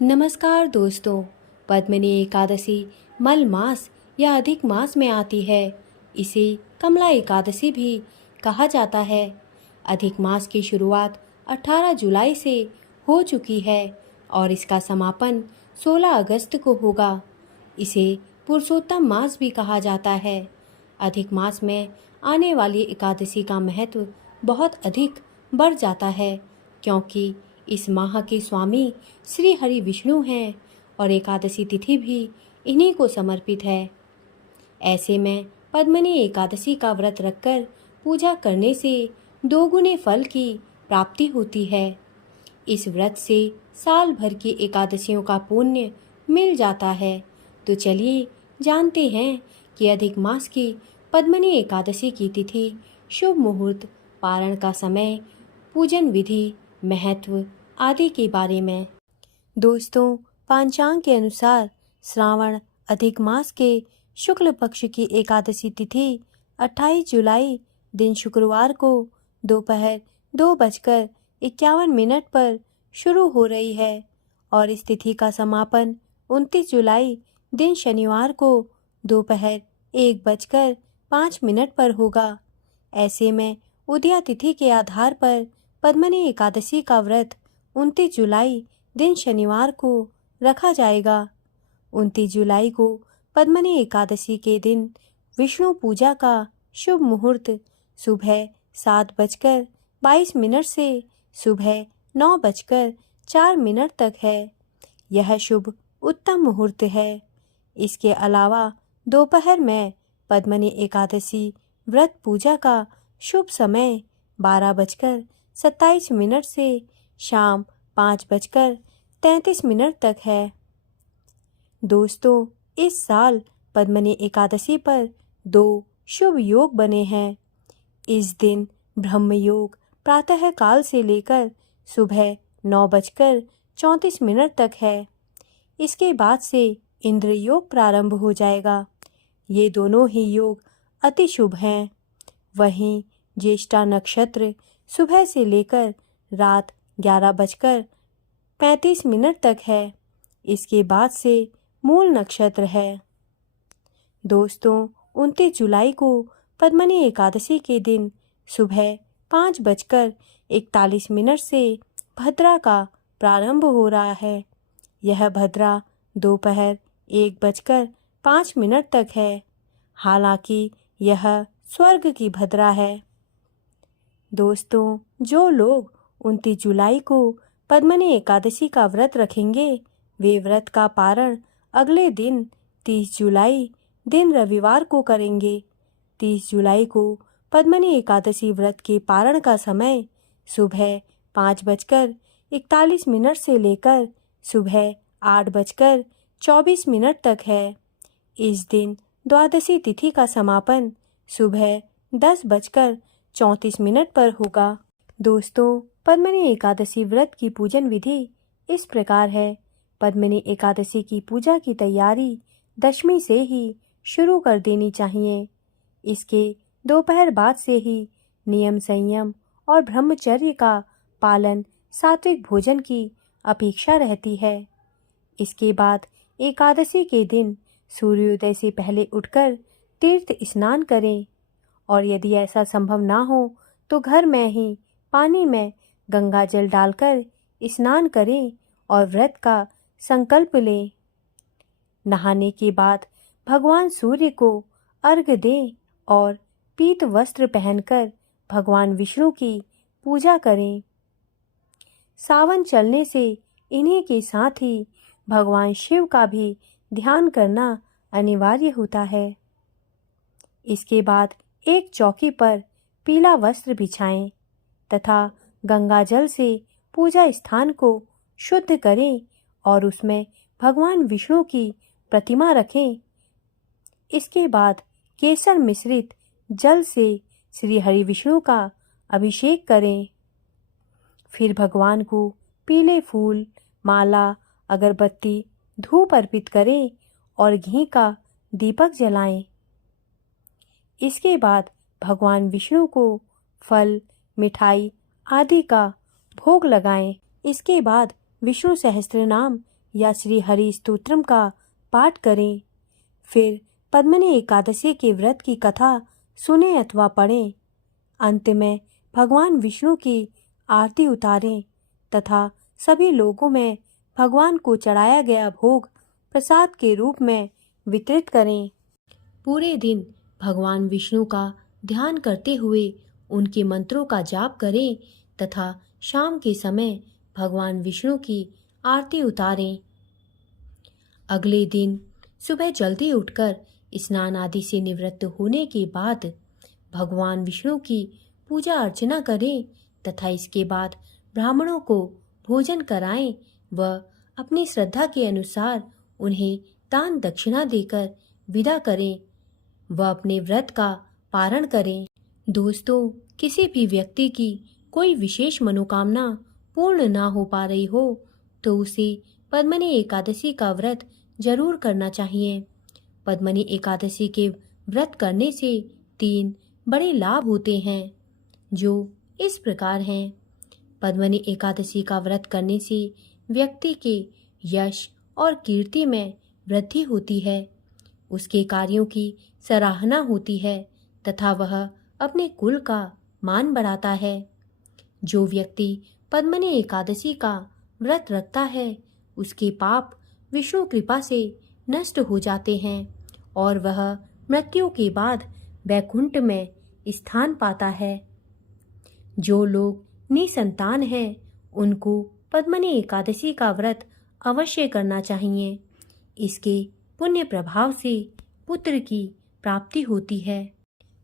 नमस्कार दोस्तों। पद्मिनी एकादशी मल मास या अधिक मास में आती है। इसे कमला एकादशी भी कहा जाता है। अधिक मास की शुरुआत 18 जुलाई से हो चुकी है और इसका समापन 16 अगस्त को होगा। इसे पुरुषोत्तम मास भी कहा जाता है। अधिक मास में आने वाली एकादशी का महत्व बहुत अधिक बढ़ जाता है, क्योंकि इस माह के स्वामी श्री हरि विष्णु हैं और एकादशी तिथि भी इन्हीं को समर्पित है। ऐसे में पद्मिनी एकादशी का व्रत रखकर पूजा करने से दोगुने फल की प्राप्ति होती है। इस व्रत से साल भर की एकादशियों का पुण्य मिल जाता है। तो चलिए जानते हैं कि अधिक मास की पद्मिनी एकादशी की तिथि, शुभ मुहूर्त, पारण का समय, पूजन विधि, महत्व आदि के बारे में। दोस्तों, पांचांग के अनुसार श्रावण अधिक मास के शुक्ल पक्ष की एकादशी तिथि 28 जुलाई दिन शुक्रवार को दोपहर 2:51 पर शुरू हो रही है और इस तिथि का समापन 29 जुलाई दिन शनिवार को दोपहर 1:05 पर होगा। ऐसे में उदया तिथि के आधार पर पद्मिनी एकादशी का व्रत 29 जुलाई दिन शनिवार को रखा जाएगा। 29 जुलाई को पद्मिनी एकादशी के दिन विष्णु पूजा का शुभ मुहूर्त सुबह 7:22 से सुबह 9:04 तक है। यह शुभ उत्तम मुहूर्त है। इसके अलावा दोपहर में पद्मिनी एकादशी व्रत पूजा का शुभ समय 12:27 से शाम 5:33 तक है। दोस्तों, इस साल पद्मिनी एकादशी पर 2 शुभ योग बने हैं। इस दिन ब्रह्म योग प्रातः काल से लेकर सुबह 9:34 तक है। इसके बाद से इंद्र योग प्रारंभ हो जाएगा। ये दोनों ही योग अति शुभ हैं। वहीं ज्येष्ठा नक्षत्र सुबह से लेकर रात 11:35 तक है। इसके बाद से मूल नक्षत्र है। दोस्तों, 29 जुलाई को पद्मिनी एकादशी के दिन सुबह 5:41 से भद्रा का प्रारंभ हो रहा है। यह भद्रा दोपहर 1:05 तक है। हालांकि यह स्वर्ग की भद्रा है। दोस्तों, जो लोग 29 जुलाई को पद्मिनी एकादशी का व्रत रखेंगे, वे व्रत का पारण अगले दिन 30 जुलाई दिन रविवार को करेंगे। 30 जुलाई को पद्मिनी एकादशी व्रत के पारण का समय सुबह 5:41 से लेकर सुबह 8:24 तक है। इस दिन द्वादशी तिथि का समापन सुबह 10:34 पर होगा। दोस्तों, पद्मिनी एकादशी व्रत की पूजन विधि इस प्रकार है। पद्मिनी एकादशी की पूजा की तैयारी दशमी से ही शुरू कर देनी चाहिए। इसके दोपहर बाद से ही नियम संयम और ब्रह्मचर्य का पालन, सात्विक भोजन की अपेक्षा रहती है। इसके बाद एकादशी के दिन सूर्योदय से पहले उठकर तीर्थ स्नान करें और यदि ऐसा संभव ना हो तो घर में ही पानी में गंगा जल डालकर स्नान करें और व्रत का संकल्प लें। नहाने के बाद भगवान सूर्य को अर्घ्य दें और पीत वस्त्र पहनकर भगवान विष्णु की पूजा करें। सावन चलने से इन्हीं के साथ ही भगवान शिव का भी ध्यान करना अनिवार्य होता है। इसके बाद एक चौकी पर पीला वस्त्र बिछाएं तथा गंगा जल से पूजा स्थान को शुद्ध करें और उसमें भगवान विष्णु की प्रतिमा रखें। इसके बाद केसर मिश्रित जल से श्री हरि विष्णु का अभिषेक करें। फिर भगवान को पीले फूल, माला, अगरबत्ती, धूप अर्पित करें और घी का दीपक जलाएं। इसके बाद भगवान विष्णु को फल, मिठाई आदि का भोग लगाएं। इसके बाद विष्णु सहस्त्रनाम या श्री हरि स्तोत्रम का पाठ करें। फिर पद्मिनी एकादशी के व्रत की कथा सुने अथवा पढ़ें। अंत में भगवान विष्णु की आरती उतारें तथा सभी लोगों में भगवान को चढ़ाया गया भोग प्रसाद के रूप में वितरित करें। पूरे दिन भगवान विष्णु का ध्यान करते हुए उनके मंत्रों का जाप करें तथा शाम के समय भगवान विष्णु की आरती उतारें। अगले दिन सुबह जल्दी उठकर स्नान आदि से निवृत्त होने के बाद भगवान विष्णु की पूजा अर्चना करें तथा इसके बाद ब्राह्मणों को भोजन कराएं व अपनी श्रद्धा के अनुसार उन्हें दान दक्षिणा देकर विदा करें व अपने व्रत का पारण करें। दोस्तों, किसी भी व्यक्ति की कोई विशेष मनोकामना पूर्ण ना हो पा रही हो तो उसे पद्मिनी एकादशी का व्रत जरूर करना चाहिए। पद्मिनी एकादशी के व्रत करने से 3 बड़े लाभ होते हैं जो इस प्रकार हैं। पद्मिनी एकादशी का व्रत करने से व्यक्ति के यश और कीर्ति में वृद्धि होती है, उसके कार्यों की सराहना होती है तथा वह अपने कुल का मान बढ़ाता है। जो व्यक्ति पद्मिनी एकादशी का व्रत रखता है उसके पाप विष्णु कृपा से नष्ट हो जाते हैं और वह मृत्यु के बाद वैकुंठ में स्थान पाता है। जो लोग निसंतान हैं उनको पद्मिनी एकादशी का व्रत अवश्य करना चाहिए। इसके पुण्य प्रभाव से पुत्र की प्राप्ति होती है।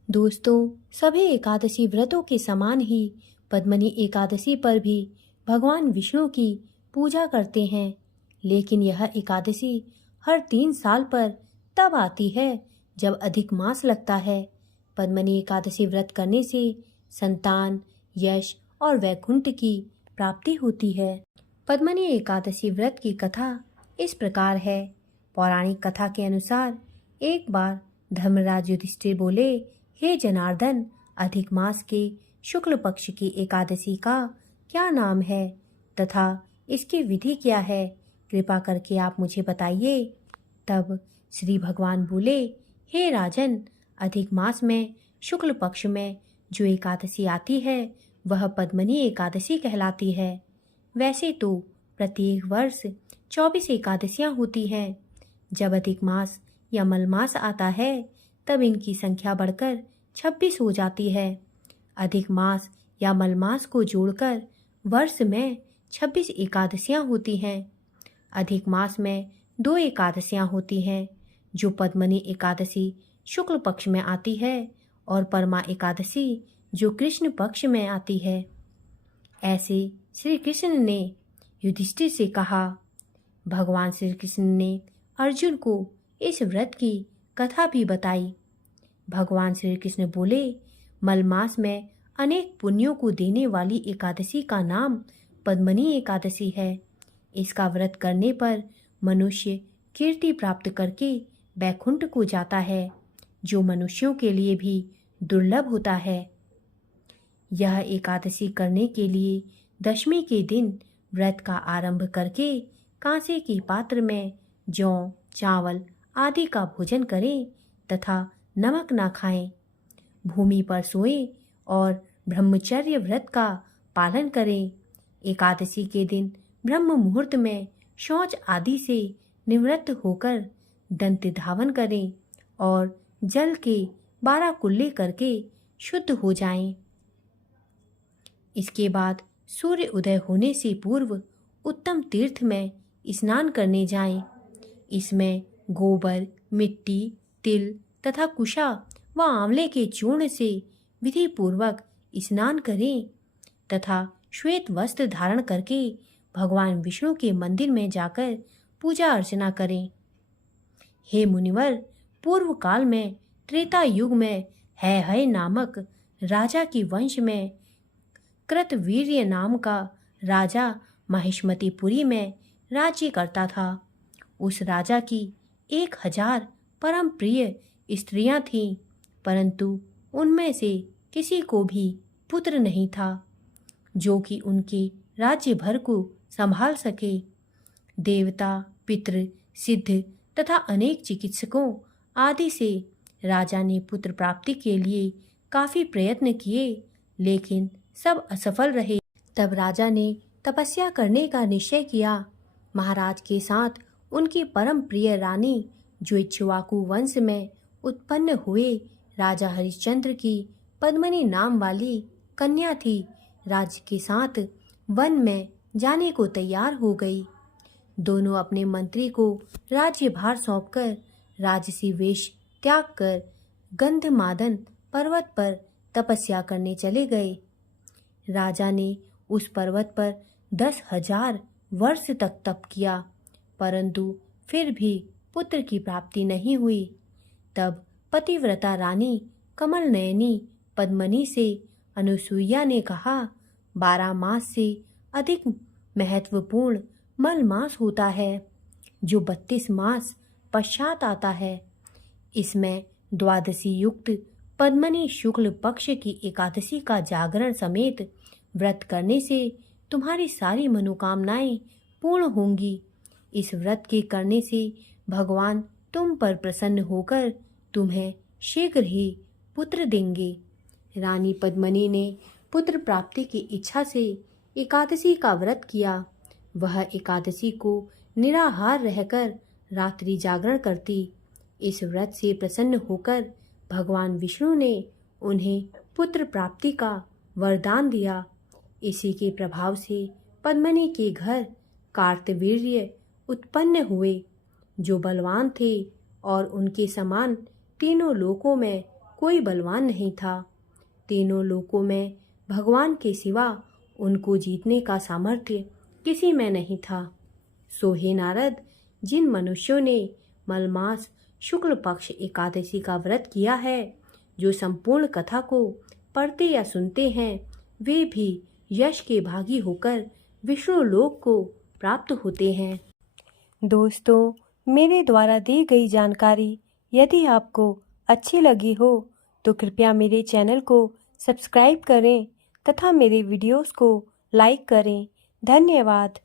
दोस्तों, सभी एकादशी व्रतों के समान ही पद्मिनी एकादशी पर भी भगवान विष्णु की पूजा करते हैं, लेकिन यह एकादशी हर 3 साल पर तब आती है जब अधिक मास लगता है। पद्मिनी एकादशी व्रत करने से संतान, यश और वैकुंठ की प्राप्ति होती है। पद्मिनी एकादशी व्रत की कथा इस प्रकार है। पौराणिक कथा के अनुसार एक बार धर्मराज युधिष्ठिर बोले, हे जनार्दन, अधिक मास के शुक्ल पक्ष की एकादशी का क्या नाम है तथा इसकी विधि क्या है? कृपा करके आप मुझे बताइए। तब श्री भगवान बोले, हे राजन, अधिक मास में शुक्ल पक्ष में जो एकादशी आती है वह पद्मिनी एकादशी कहलाती है। वैसे तो प्रत्येक वर्ष 24 एकादशियां होती हैं। जब अधिक मास या मलमास आता है तब इनकी संख्या बढ़कर 26 हो जाती है। अधिक मास या मलमास को जोड़कर वर्ष में 26 एकादशियां होती हैं। अधिक मास में 2 एकादशियां होती हैं जो पद्मिनी एकादशी शुक्ल पक्ष में आती है और परमा एकादशी जो कृष्ण पक्ष में आती है। ऐसे श्री कृष्ण ने युधिष्ठिर से कहा। भगवान श्री कृष्ण ने अर्जुन को इस व्रत की कथा भी बताई। भगवान श्री कृष्ण बोले, मलमास में अनेक पुण्यों को देने वाली एकादशी का नाम पद्मिनी एकादशी है। इसका व्रत करने पर मनुष्य कीर्ति प्राप्त करके वैकुंठ को जाता है, जो मनुष्यों के लिए भी दुर्लभ होता है। यह एकादशी करने के लिए दशमी के दिन व्रत का आरंभ करके कांसे के पात्र में जौ, चावल आदि का भोजन करें तथा नमक ना खाएं। भूमि पर सोएं और ब्रह्मचर्य व्रत का पालन करें। एकादशी के दिन ब्रह्म मुहूर्त में शौच आदि से निवृत्त होकर दंत धावन करें और जल के 12 कुल्ले करके शुद्ध हो जाएं। इसके बाद सूर्य उदय होने से पूर्व उत्तम तीर्थ में स्नान करने जाएं। इसमें गोबर, मिट्टी, तिल तथा कुशा व आंवले के चूर्ण से विधि पूर्वक स्नान करें तथा श्वेत वस्त्र धारण करके भगवान विष्णु के मंदिर में जाकर पूजा अर्चना करें। हे मुनिवर, पूर्व काल में त्रेता युग में है नामक राजा की वंश में कृतवीर्य नाम का राजा महिष्मतिपुरी में राज्य करता था। उस राजा की 1000 परम प्रिय स्त्रियां थीं, परंतु उनमें से किसी को भी पुत्र नहीं था जो कि उनके राज्य भर को संभाल सके। देवता, पितृ, सिद्ध तथा अनेक चिकित्सकों आदि से राजा ने पुत्र प्राप्ति के लिए काफी प्रयत्न किए, लेकिन सब असफल रहे। तब राजा ने तपस्या करने का निश्चय किया। महाराज के साथ उनकी परम प्रिय रानी, जो इक्ष्वाकु वंश में उत्पन्न हुए राजा हरिश्चंद्र की पद्मिनी नाम वाली कन्या थी, राज्य के साथ वन में जाने को तैयार हो गई। दोनों अपने मंत्री को राज्यभार सौंपकर राजसी वेश त्याग कर गंधमादन पर्वत पर तपस्या करने चले गए। राजा ने उस पर्वत पर 10,000 वर्ष तक तप किया, परंतु फिर भी पुत्र की प्राप्ति नहीं हुई। तब पतिव्रता रानी कमल नयनी पद्मिनी से अनुसुईया ने कहा, 12 मास से अधिक महत्वपूर्ण मल मास होता है, जो 32 मास पश्चात आता है। इसमें द्वादशी युक्त पद्मिनी शुक्ल पक्ष की एकादशी का जागरण समेत व्रत करने से तुम्हारी सारी मनोकामनाएं पूर्ण होंगी। इस व्रत के करने से भगवान तुम पर प्रसन्न होकर तुम्हें शीघ्र ही पुत्र देंगे। रानी पद्मिनी ने पुत्र प्राप्ति की इच्छा से एकादशी का व्रत किया। वह एकादशी को निराहार रहकर रात्रि जागरण करती। इस व्रत से प्रसन्न होकर भगवान विष्णु ने उन्हें पुत्र प्राप्ति का वरदान दिया। इसी के प्रभाव से पद्मिनी के घर कार्तवीर्य उत्पन्न हुए, जो बलवान थे और उनके समान तीनों लोकों में कोई बलवान नहीं था। तीनों लोकों में भगवान के सिवा उनको जीतने का सामर्थ्य किसी में नहीं था। सो हे नारद, जिन मनुष्यों ने मलमास शुक्ल पक्ष एकादशी का व्रत किया है, जो संपूर्ण कथा को पढ़ते या सुनते हैं, वे भी यश के भागी होकर विष्णु लोक को प्राप्त होते हैं। दोस्तों, मेरे द्वारा दी गई जानकारी यदि आपको अच्छी लगी हो तो कृपया मेरे चैनल को सब्सक्राइब करें तथा मेरे वीडियोस को लाइक करें। धन्यवाद।